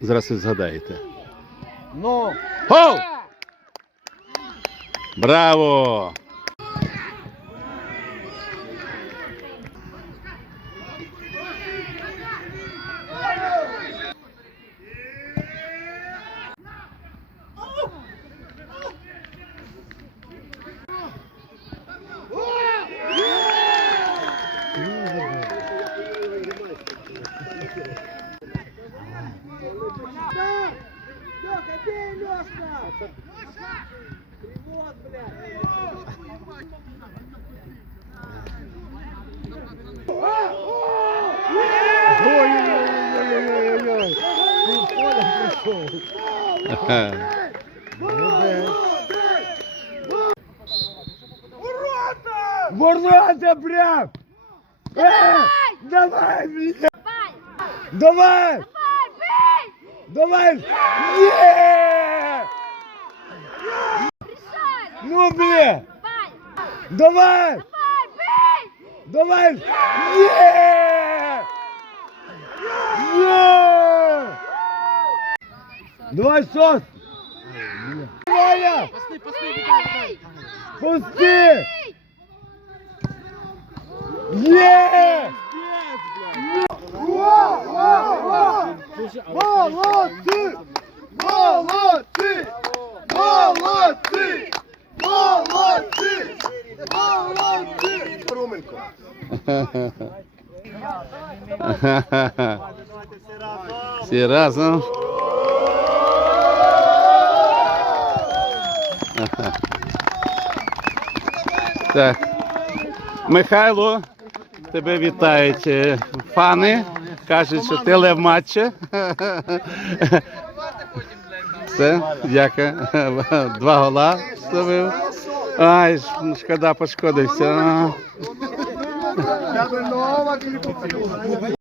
Зараз ви згадаєте. Ну! Браво! Лёха, бей, Лёшка! Вот, блядь! ой-ой-ой-ой-ой-ой. Ти в поле прийшов. Ворота, брат! Е, давай, блядь! Давай! Давай! Є! Ну, бля! Давай! Давай! Є! Є! Давай сос! Ваня! Пусти! Є! во! Молодці! Молодці! Молодці! Молодці! Молодці! Руменко. Всі разом. Так. Михайло, Тебе вітають е, фани. Кажуть, що ти лев матче. Все, дякую. Два гола ставив. Ай, шкода, пошкодився.